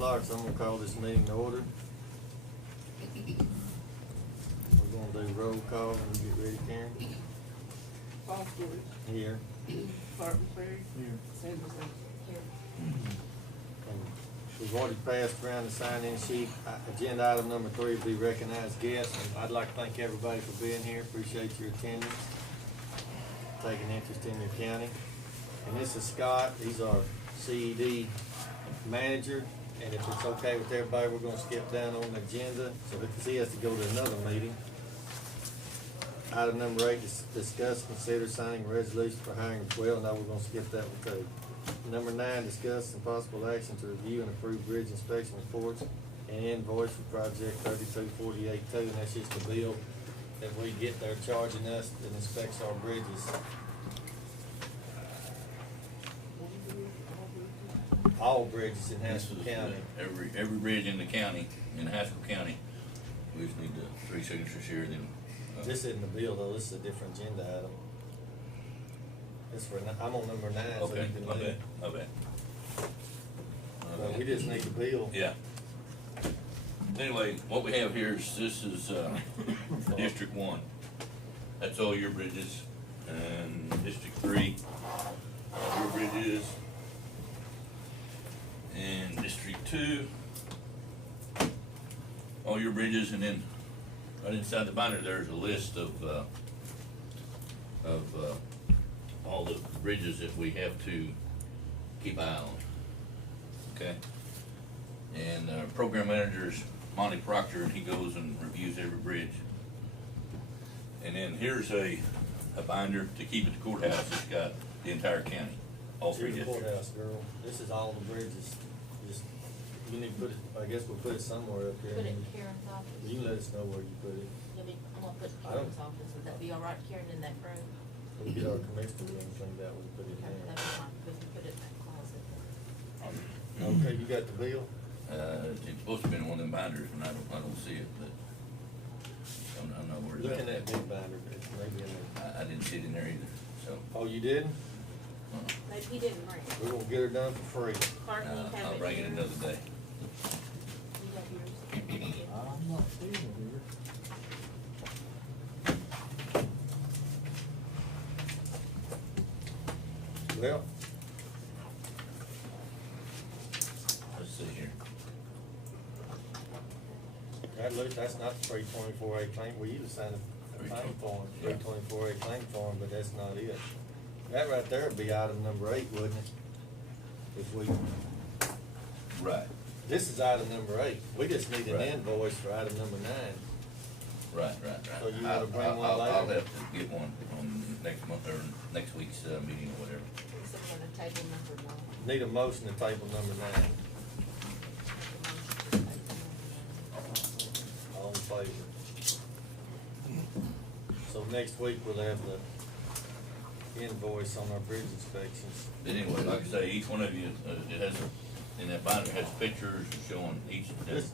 So I'm gonna call this meeting to order. We're gonna do roll call when you get ready, Karen. Paul Stewart. Here. Martin Perry. Here. Sanderson. Here. And we've already passed around the sign-in sheet. Agenda item number 3 will be recognized guests. And I'd like to thank everybody for being here. Appreciate your attendance, taking interest in your county. And this is Scott. He's our CED manager. And if it's okay with everybody, we're gonna skip down on the agenda, so because he has to go to another meeting. Item number 8, discuss, consider signing a resolution for hiring, well, no, we're gonna skip that one too. Number 9, discuss and possible action to review and approve bridge inspection reports and invoice for project 32482, and that's just a bill that we get there charging us that inspects our bridges. All bridges in Haskell County. Every bridge in the county, in Haskell County, we just need the 3 signatures here, then. This isn't the bill though, this is a different agenda item. This for, I'm on number 9, so Okay, you can my leave. bad, my bad. Well, we just need the bill. Yeah. Anyway, what we have here is, this is, District 1. That's all your bridges, and District 3, all your bridges. And District 2, all your bridges, and then right inside the binder there's a list of all the bridges that we have to keep eye on. Okay? And program manager's Monty Proctor, and he goes and reviews every bridge. And then here's a binder to keep at the courthouse. It's got the entire county, all 3 To the districts. courthouse, girl. This is all the bridges. Just, you need to put it, I guess we'll put it somewhere up here. Put it in Karen's office. You can let us know where you put it. I'm gonna put it in I don't- Karen's office, would that be all right, Karen, in that room? We get our commissioner and clean that, we put it Okay, in that'd there. be fine, because we put it in that closet. Okay, you got the bill? It's supposed to be in one of them binders, and I don't see it, but I'm not worried Look about in that that. big binder, it's maybe in there. I didn't see it in there either, so. Oh, you didn't? Maybe he didn't bring it. We're gonna get her done for free. Clark, you have it. I'll bring it here. another day. You have yours. I'm not seeing it here. Well, Let's see here. that's not the 324A claim, we usually sign a claim form, Yeah. 324A claim form, but that's not it. That right there would be item number 8, wouldn't it? If we, Right, this is item number 8, we just need an Right. invoice for item number 9. right. So you wanna bring one I'll later? have to get one on next month, or next week's, meeting or whatever. So we're gonna table number 9. Need a motion to table number 9. All in favor? So next week we'll have the invoice on our bridge inspections. But anyway, like I say, each one of you, it has, in that binder, has pictures showing each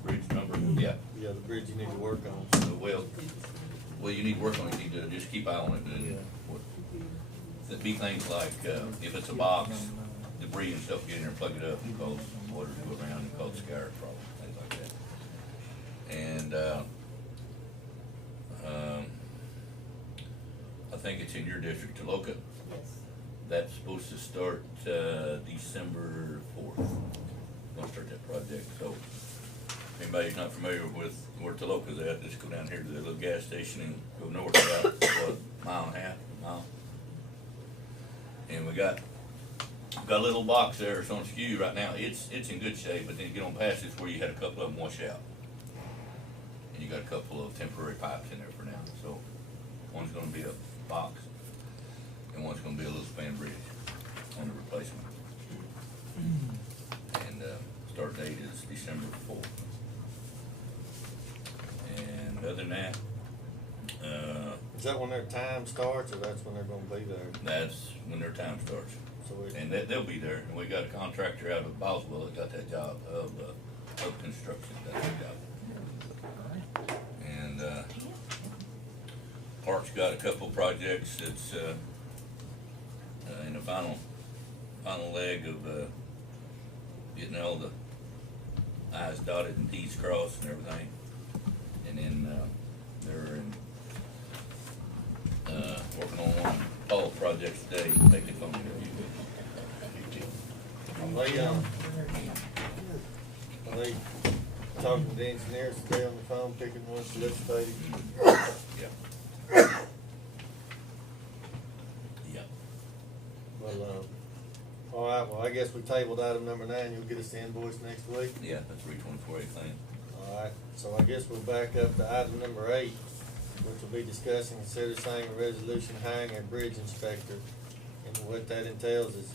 bridge number. Yeah. Yeah, the bridge you need to work on. Well, you need to work on it, you need to just keep eye on it, and it'd be things like, if it's a box, debris and stuff get in there, plug it up, and cause water to go around, and cause scatter problem, things like that. And, I think it's in your district, Toloka. Yes. That's supposed to start, December 4th. Gonna start that project, so if anybody's not familiar with where Toloka's at, just go down here to the little gas station and go north about, what, mile. And we got a little box there, it's on skew right now, it's in good shape, but then you get on past it's where you had a couple of them wash out. And you got a couple of temporary pipes in there for now, so one's gonna be a box, and one's gonna be a little span bridge on the replacement. And, start date is December 4th. And other than that, Is that when their time starts, or that's when they're gonna be there? that's when their time starts. So And they'll be there, and we got a contractor out of Boswell that got that job of construction, that job. And, Park's got a couple projects that's, in the final leg of, getting all the I's dotted and T's crossed and everything. And then, they're in, working on one Paul's projects today, taking phone interview. Are they talking to the engineers today on the phone, picking one solicited? Yep. Yep. Well, all right, well, I guess we tabled item number 9, you'll get us the invoice next week? Yeah, that's 324 claim. All right, so I guess we'll back up to item number 8, which will be discussing, consider signing a resolution hiring a bridge inspector. And what that entails is,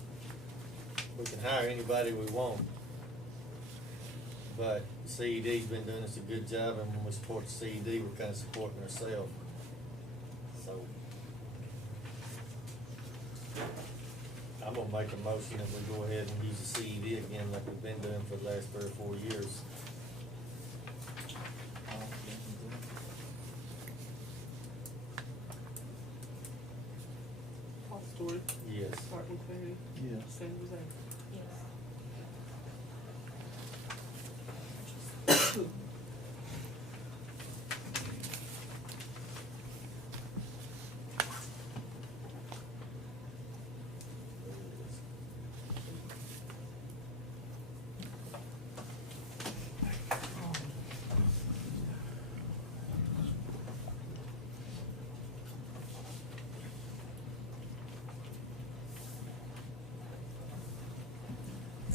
we can hire anybody we want, but the CED's been doing us a good job, and when we support the CED, we're kinda supporting ourselves. So, I'm gonna make a motion that we go ahead and use the CED again like we've been doing for the last 3 or 4 years. Paul Stewart, Yes. Art McCleary, Yes. Sam Zay. Yes.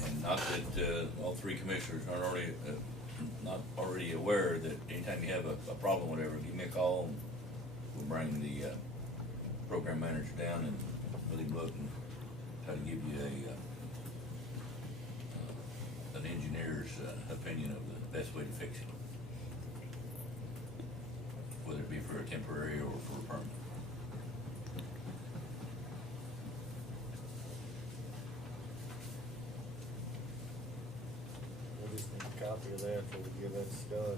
And not that, all 3 commissioners aren't already, not already aware that anytime you have a problem, whatever, give me a call, and we'll bring the, program manager down and let him look and try to give you an engineer's, opinion of the best way to fix it. Whether it be for a temporary or for a permanent. We just need a copy of that before we give that to Scott.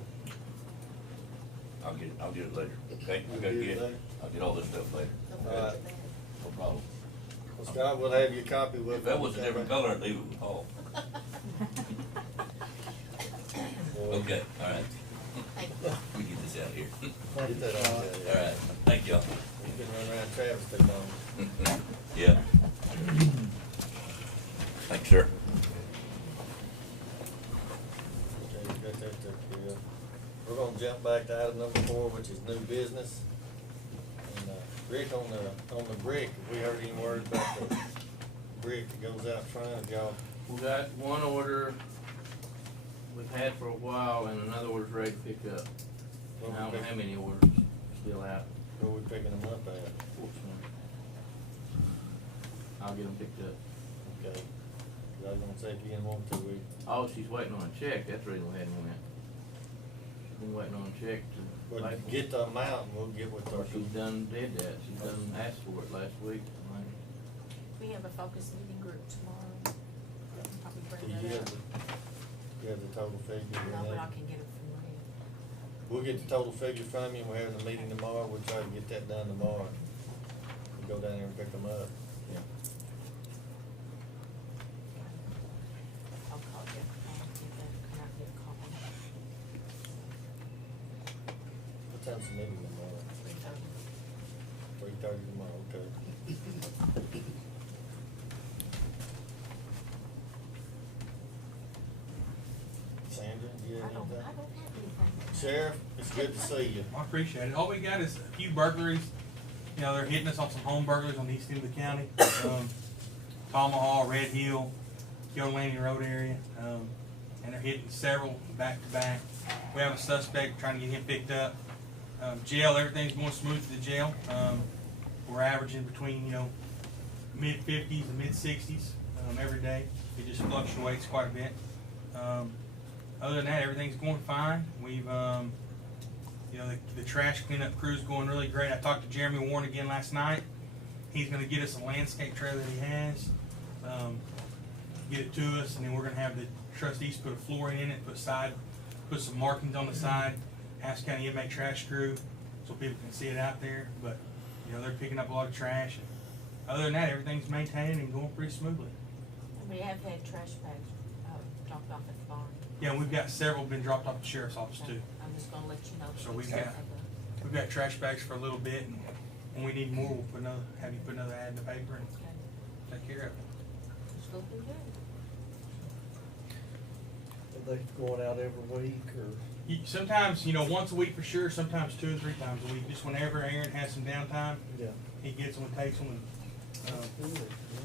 I'll get it later, okay? I You'll gotta get it get, later? I'll get all this stuff later. No All right. problem. No problem. Well, Scott, we'll have your copy with. If that was a different color, I'd leave it with Paul. Okay, all right. Thank you. We get this out of here. Get that on there. All right, thank y'all. We've been running around Travis too long. Yeah. Thanks, sir. Okay, we got that took care of. We're gonna jump back to item number 4, which is new business. And, Rick, on the brick, have we heard any word about the brick that goes out front of y'all? We got one order we've had for a while and another order's ready to pick up. And I don't have any orders still out, Where we picking them up at? fortunately. I'll get them picked up. Okay. 'Cause I was gonna say if you didn't want to, we, Oh, she's waiting on a check, that's the reason we hadn't went. She's been waiting on a check to. but pay for it. get the amount and we'll get with Or our. she's did that, she's done asked for it last week, I think. We have a focus meeting group tomorrow. Probably Do bring you that have up. you have the total figure in No, but there? I can get it from Maria. We'll get the total figure from you, we're having a meeting tomorrow, we'll try to get that done tomorrow. We'll go down there and pick them up. Yeah. I'll call you. I'll get that, come out and get a copy. What time's the meeting tomorrow? 3:30. 3:30 tomorrow, okay. Sandra, do you I have don't anything? have anything. Sheriff, it's good to see you. I appreciate it. All we got is a few burglaries. You know, they're hitting us on some home burglaries on the east end of the county. Tomahawk, Red Hill, Young Landing Road area. And they're hitting several back to back. We have a suspect trying to get him picked up. Jail, everything's going smooth to the jail. We're averaging between, mid-50s and mid-60s every day. It just fluctuates quite a bit. Other than that, everything's going fine. We've, the trash cleanup crew's going really great. I talked to Jeremy Warren again last night. He's gonna get us a landscape trailer that he has, get it to us, and then we're gonna have the trustees put a flooring in it, put some markings on the side, ask County Inmate Trash Crew, so people can see it out there. But, they're picking up a lot of trash. And other than that, everything's maintained and going pretty smoothly. We have had trash bags, dropped off at the barn. Yeah, and we've got several been dropped off at the sheriff's office too. I'm just gonna let you know. So we've got trash bags for a little bit, and when we need more, we'll have you put another ad in the paper and take care of it. Just go through that. Are they going out every week or? Sometimes, once a week for sure, sometimes 2 or 3 times a week, just whenever Aaron has some downtime, Yeah. he gets them and takes them and, Good.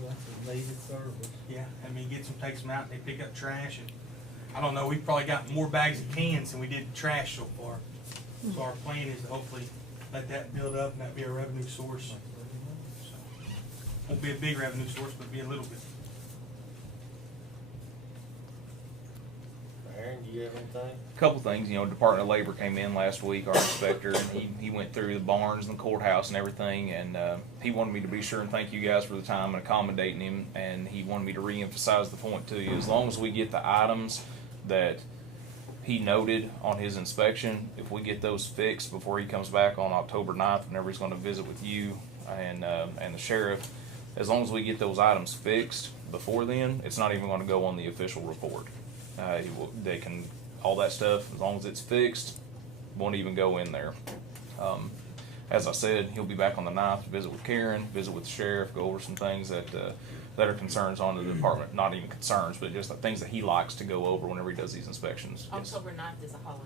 Well, that's a needed service. yeah, he gets them, takes them out, and they pick up trash, and I don't know, we've probably got more bags of cans than we did trash so far. So our plan is to hopefully let that build up and that be a revenue source. So, won't be a big revenue source, but be a little bit. Aaron, do you have anything? Couple things, Department of Labor came in last week, our inspector, and he went through the barns and the courthouse and everything, and he wanted me to be sure and thank you guys for the time and accommodating him, and he wanted me to reemphasize the point to you. As long as we get the items that he noted on his inspection, if we get those fixed before he comes back on October 9th, whenever he's gonna visit with you and the sheriff, as long as we get those items fixed before then, it's not even gonna go on the official report. They can, all that stuff, as long as it's fixed, won't even go in there. As I said, he'll be back on the 9th to visit with Karen, visit with the sheriff, go over some things that are concerns on the department, not even concerns, but just the things that he likes to go over whenever he does these inspections. Yes. October 9th is a holiday.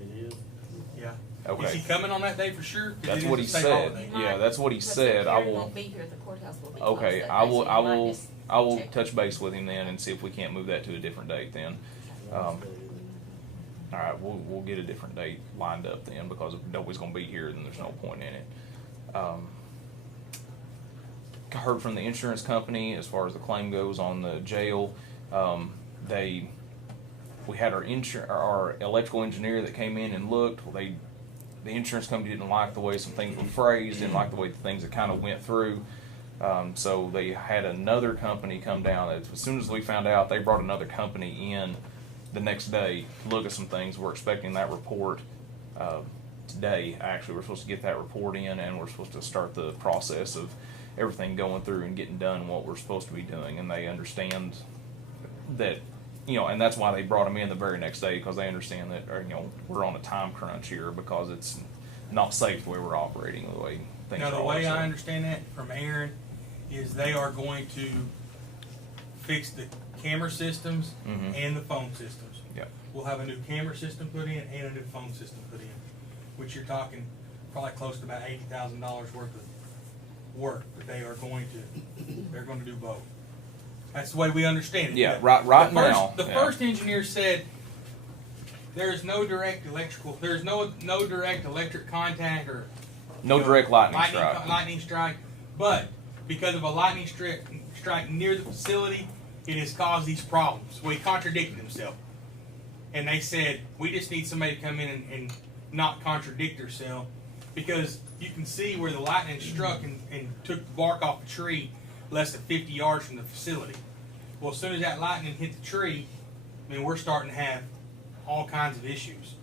It is. Yeah. Okay. Is he coming on that day for sure? 'Cause That's it what is he a state said. holiday. Yeah, that's what he But said. I Karen will. won't be here, the courthouse will be closed Okay, that I day, will. so I you might will. just I will check. touch base with him then and see if we can't move that to a different date then. All right, we'll get a different date lined up then, because if nobody's gonna be here, then there's no point in it. Heard from the insurance company as far as the claim goes on the jail. We had our electrical engineer that came in and looked. Well, the insurance company didn't like the way some things were phrased, didn't like the way the things that kind of went through. So they had another company come down. As soon as we found out, they brought another company in the next day to look at some things. We're expecting that report today. Actually, we're supposed to get that report in, and we're supposed to start the process of everything going through and getting done what we're supposed to be doing. And they understand that, and that's why they brought them in the very next day, because they understand that, we're on a time crunch here because it's not safe the way we're operating, the way things Now, are. the way so. I understand that from Aaron is they are going to fix the camera systems Mhm. and the phone systems. Yep. We'll have a new camera system put in and a new phone system put in, which you're talking probably close to about $80,000 worth of work, but they're going to do both. That's the way we understand it. Yeah, right now, The yeah. first engineer said there's no direct electric contact or No direct lightning strike. lightning strike, but because of a lightning strike near the facility, it has caused these problems. Well, he contradicted himself. And they said, we just need somebody to come in and not contradict herself, because you can see where the lightning struck and took the bark off the tree less than 50 yards from the facility. Well, as soon as that lightning hit the tree, we're starting to have all kinds of issues.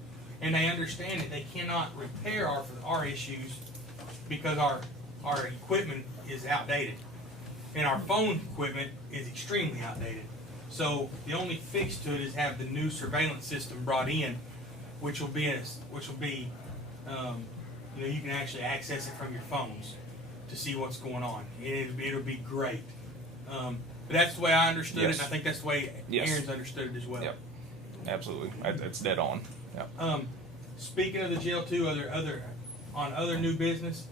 And they understand that they cannot repair our issues because our equipment is outdated. And our phone equipment is extremely outdated. So the only fix to it is have the new surveillance system brought in, which will be you can actually access it from your phones to see what's going on. It'll be great. But that's the way I understood it, and I think that's the way Yes. Aaron's understood it as well. Yep. Absolutely. It's dead on. Yep. Speaking of the jail too, other new business,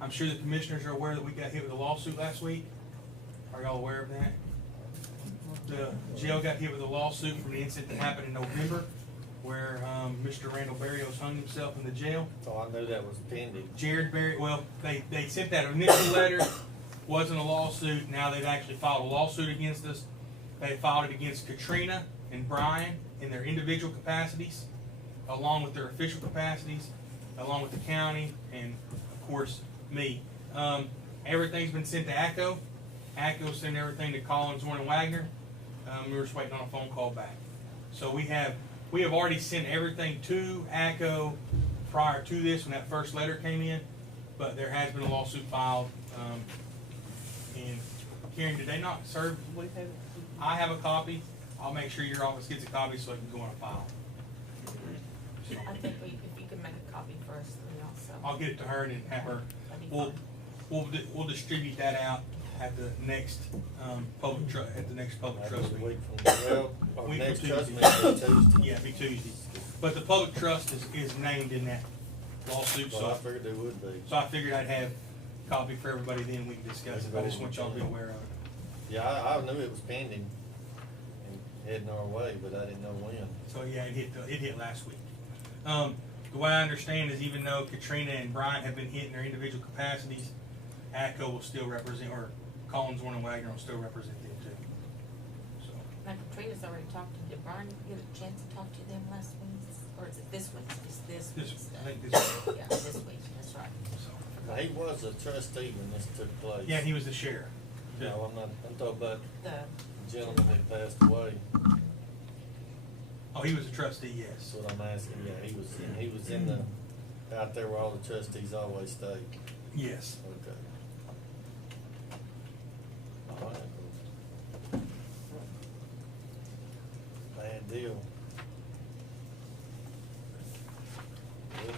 I'm sure the commissioners are aware that we got hit with a lawsuit last week. Are y'all aware of that? The jail got hit with a lawsuit from the incident that happened in November, where Mr. Randall Barrios hung himself in the jail. Oh, I knew that was pending. Jared Barry, well, they sent that initial letter, wasn't a lawsuit. Now they've actually filed a lawsuit against us. They filed it against Katrina and Brian in their individual capacities, along with their official capacities, along with the county, and of course me. Everything's been sent to ACO. ACO sent everything to Collins, Horn, and Wagner. We were just waiting on a phone call back. So we have already sent everything to ACO prior to this, when that first letter came in, but there has been a lawsuit filed. And Karen, did they not serve? I have a copy. I'll make sure your office gets a copy so it can go in a file. I think if you can make a copy for us, then also. I'll get it to her and then have her, That'd be we'll, fine. we'll distribute that out at the next, public trust Maybe a meeting. week from, well, our Week from next trust Tuesday. meeting will be Tuesday. Yeah, it'll be Tuesday. But the public trust is named in that lawsuit, Well, I so, figured they would be. so I figured I'd have a copy for everybody then we can discuss it. I just want y'all to be aware of it. Yeah, I knew it was pending and heading our way, but I didn't know when. So, yeah, it hit last week. The way I understand is even though Katrina and Brian have been hit in their individual capacities, ACO will still represent, or Collins, Warren, and Wagner will still represent them too. So, Now Katrina's already talked to, did Brian get a chance to talk to them last week? Or is it this week? It's this week. I think this week. Yeah, this week, that's right. Now, he was a trustee when this took place. Yeah, he was the sheriff. No, I'm talking about The, the gentleman that passed away. Oh, he was a trustee, yes. That's what I'm asking. Yeah, he was in the, out there where all the trustees always stay. Yes. Okay. All right. Bad deal. Good.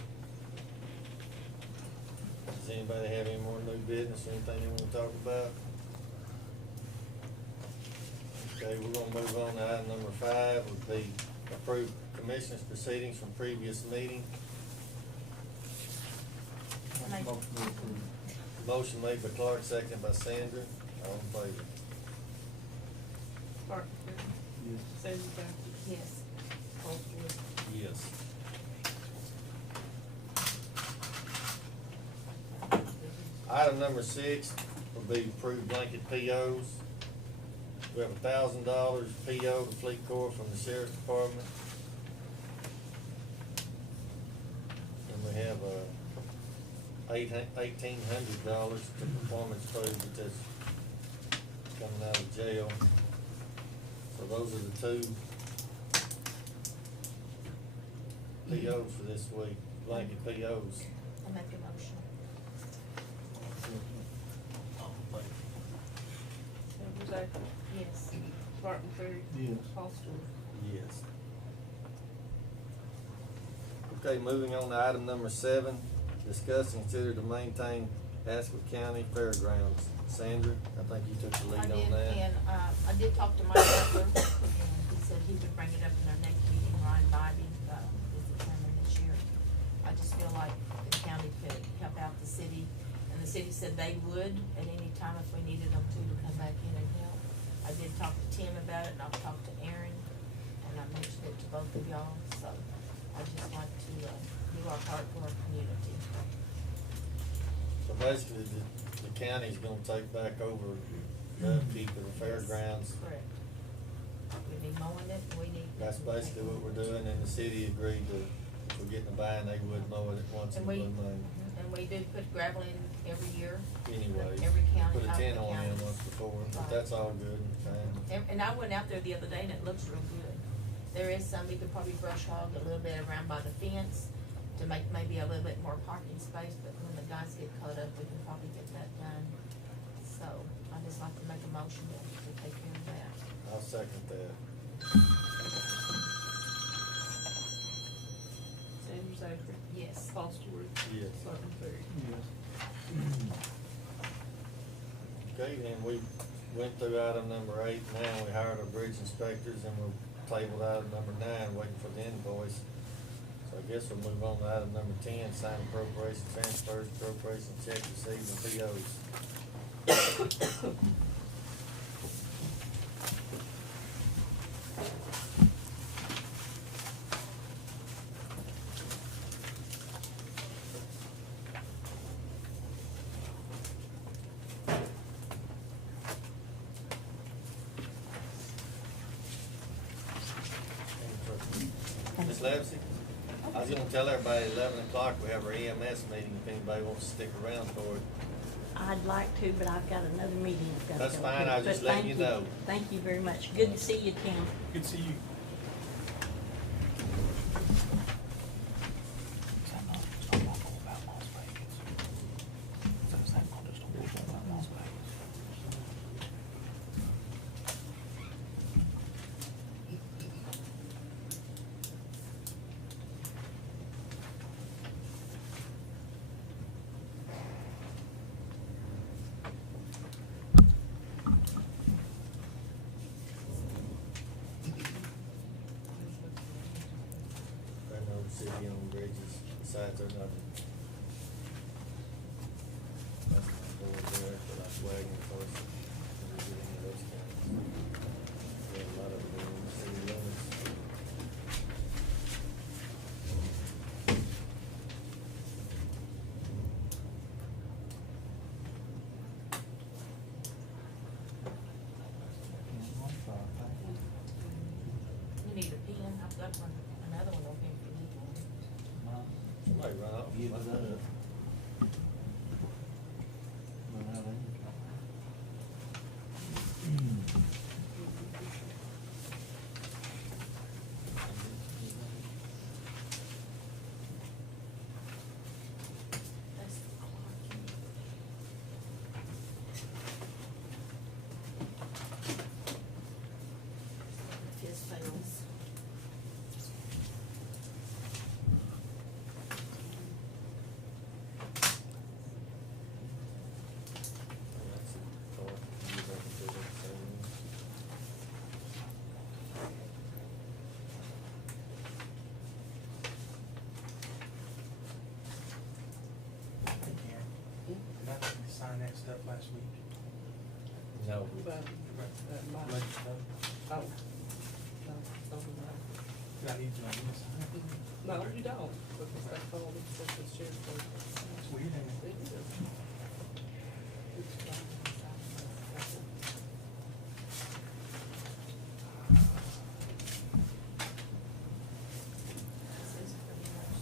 Does anybody have any more new business, or anything they wanna talk about? Okay, we're gonna move on to item number 5, would be approve commissioners proceedings from previous meeting. Make- Motion made by Clark, second by Sandra, all in favor? Clark, Yes. Sandy Jane. yes. Foster. Yes. Item number 6 will be approved blanket POs. We have $1,000 PO to Fleet Corps from the Sheriff's Department. And we have $1,800 to Performance Food, which is coming out of jail. So those are the 2 POs for this week, blanket POs. I'll make a motion. Sanders Acre. Yes. Clark, Terry. Yes. Foster. Yes. Okay, moving on to item number 7, discuss and consider to maintain Haskell County Fairgrounds. Sandra, I think you took the I lead did, on that. and, I did talk to Mike Butler, and he said he would bring it up in our next meeting. Ryan Bybee, is the chairman this year. I just feel like the county could help out the city, and the city said they would at any time if we needed them to come back in and help. I did talk to Tim about it, and I've talked to Aaron, and I mentioned it to both of y'all, so I just like to, do our part for our community. So basically, the county's gonna take back over the upkeep of the fairgrounds. Correct. We need mowing it, we need. That's basically what we're doing, and the city agreed to, if we're getting a buy, and they would mow it once in And a we, blue moon. and we do put gravel in every year. Anyways, Every county, put a out 10 the on in counties. once before, but Right. that's all good and fine. And I went out there the other day and it looks real good. There is some, you could probably brush hog a little bit around by the fence to make maybe a little bit more parking space, but when the guys get caught up, we can probably get that done. So I just like to make a motion to take care of that. I'll second that. Sanders Acre. Yes. Foster. Yes. Clark, Terry. Yes. Okay, then we went through item number 8, now we hired our bridge inspectors, and we'll table item number 9, waiting for the invoice. So I guess we'll move on to item number 10, sign appropriation transfers, appropriation check received, and POs. Ms. Lepsy, I was gonna tell everybody at 11 o'clock, we have our EMS meeting, if anybody wants to stick around for it. I'd like to, but I've got another meeting I've got to go to. That's fine, I was just But letting you know. Thank you very much. Good to see you, Tim. Good to see you. city on bridges besides our other. That's my board there, for like wagon, of course, we get into those counties. We have a lot of them in the city limits. You need a pen, I've got one, another one over here if you need one. Somebody run off. Give it up. Run out of ink. That's the clock. If his fails. That's a card. You have to do that same. Hey, Karen, did I think you signed that stuff last week? No. But, my, Budget stuff? oh, no, something like. Do I need to sign it? No, you don't, because they called it, that's the sheriff's office. It's weird, ain't it? They do. It's fine. That's it. This is pretty much.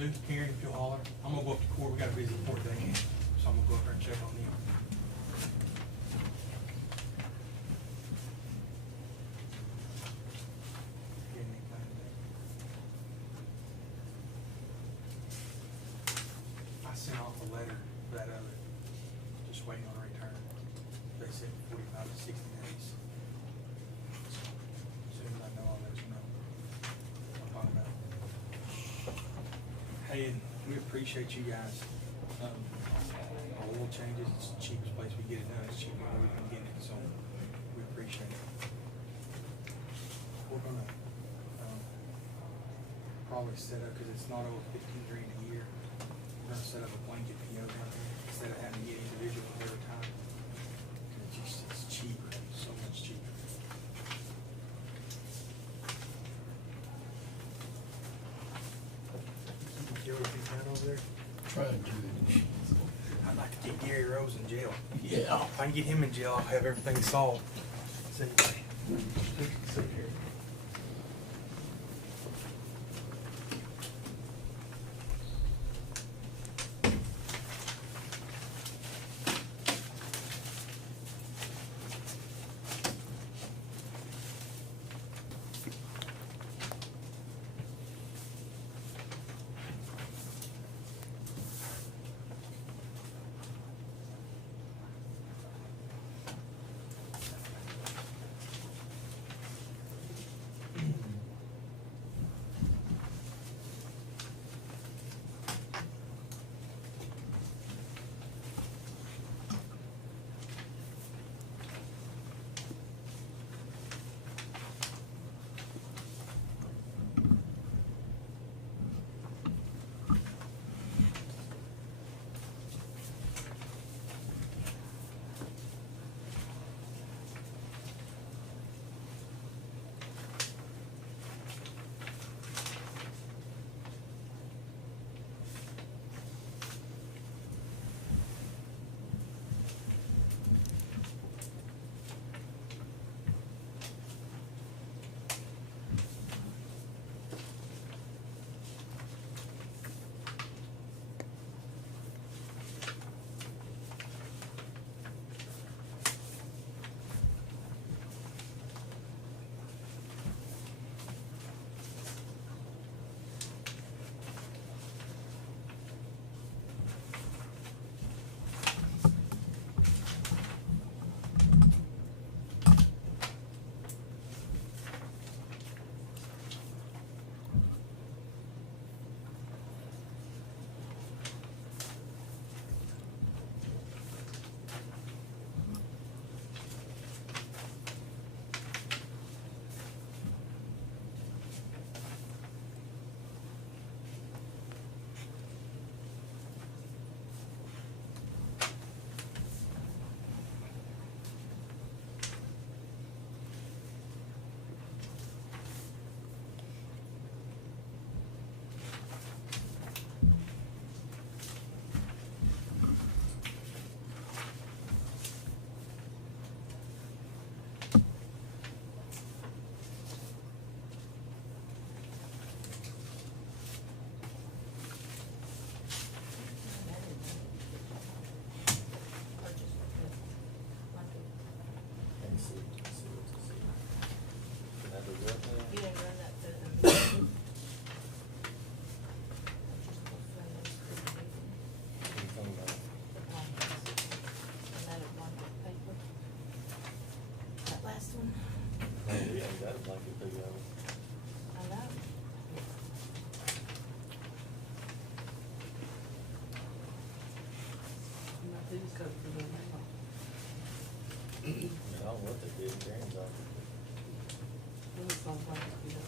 do, Karen, if you'll holler, I'm gonna go up to court, we got a busy court day, so I'm gonna go up there and check on them. Get anything there? I sent off a letter for that other, just waiting on a return. They said 45 to 60 days. As soon as I know, I'll let you know. I'll find out. Hey, and we appreciate you guys. Our oil changes, it's the cheapest place we get it done, it's cheaper than we've been getting it, so we appreciate it. We're gonna, probably set up, cause it's not over 15 grand a year, we're gonna set up a blanket PO down there, instead of having to get individuals every time. It's just, it's cheaper, so much cheaper. Joey, you down over there? Trying to. I'd like to get Gary Rose in jail. Yeah. If I can get him in jail, I'll have everything solved. So anyway, sit here. You didn't run that through the meeting. And then a blanket paper. That last one, I know. These go for the mail. Those all blankets, you know.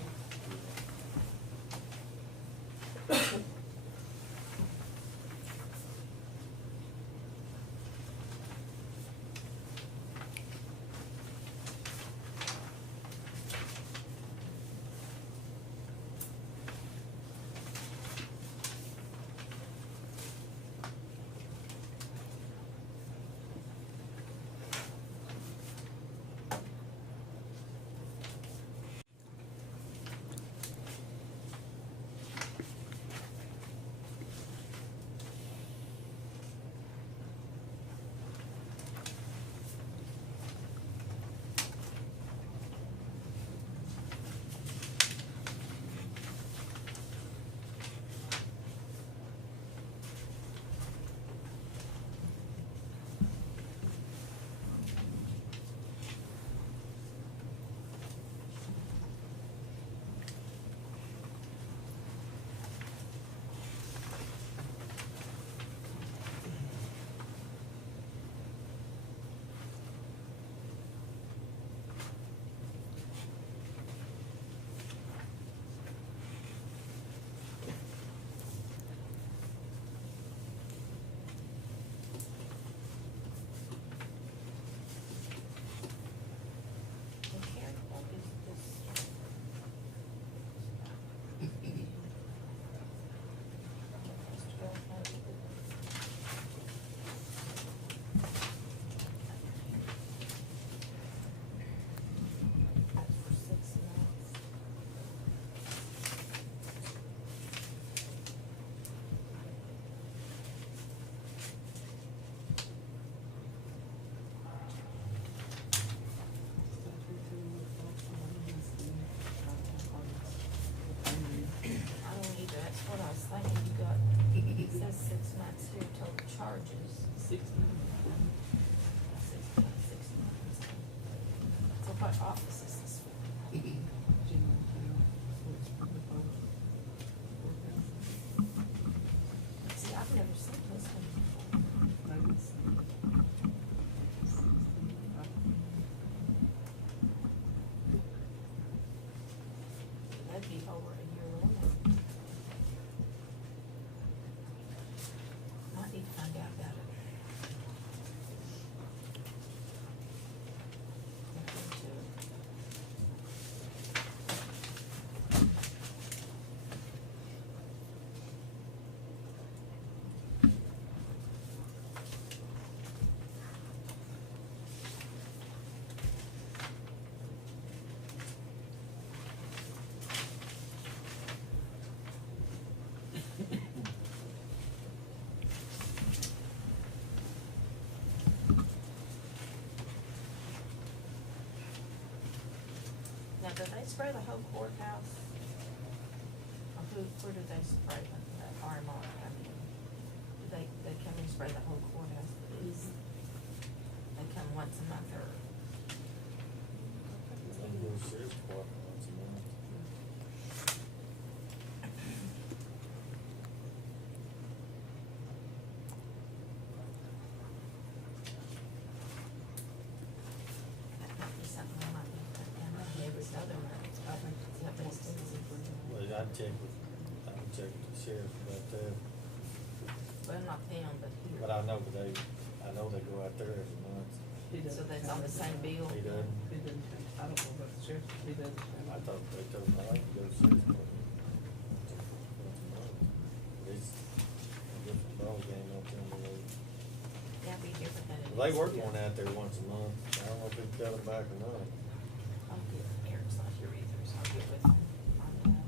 do they spray the whole courthouse? Or where do they spray the fire marshal? I mean, do they come and spray the whole courthouse? They come once a month or? I'm going to sheriff's department once a month. That might be something we might need to put down on every other month. I think Yeah, it's but more expensive for them. Well, I'd check with the sheriff about that, Well, not them, but here. but I know they go out there every month. He So doesn't that's come on the every same month. bill? He doesn't. He doesn't come, I don't know about the sheriff, he doesn't come. I thought they told me I like to go to sheriff's department. Once a month. It's a different ballgame up there. That'd be different than it is. They work one out there once a month. I don't know if they cut them back or not. I'll get, Eric's not here either, so I'll get with him on that.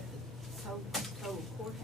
that the total courthouse?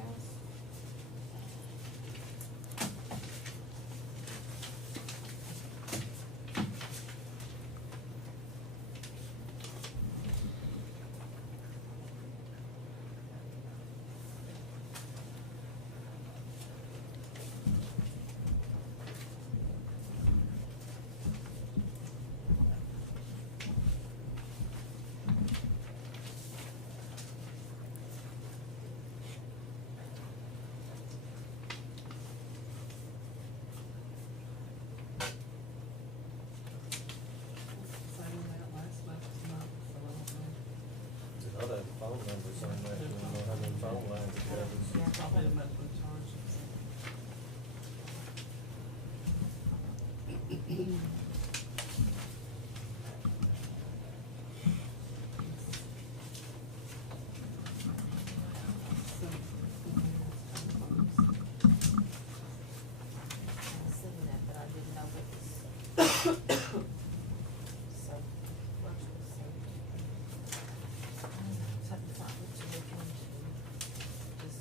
Same amount last month, so I don't know. It ought to have a phone number somewhere, we don't know how many phone lines it covers. Yeah, probably the monthly charge. So, I was seeing that, but I didn't know what was. So, virtual, so. Something not what you look into, just.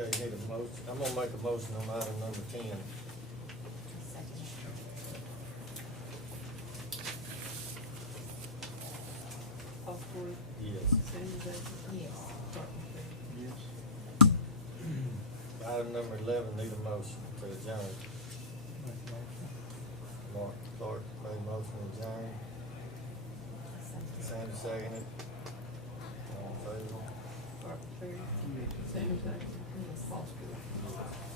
Okay, need a motion, I'm gonna make a motion on item number 10. Second. Paul Court, Yes. Sandy Jefferson. Yes. Dartmouth Fair. Yes. Item number 11, need a motion to adjourn. Make a motion. Mark Clark made a motion to adjourn. Sandy seconded. All in favor? Dartmouth Fair. Sandy Jefferson. Yes. Paul Court.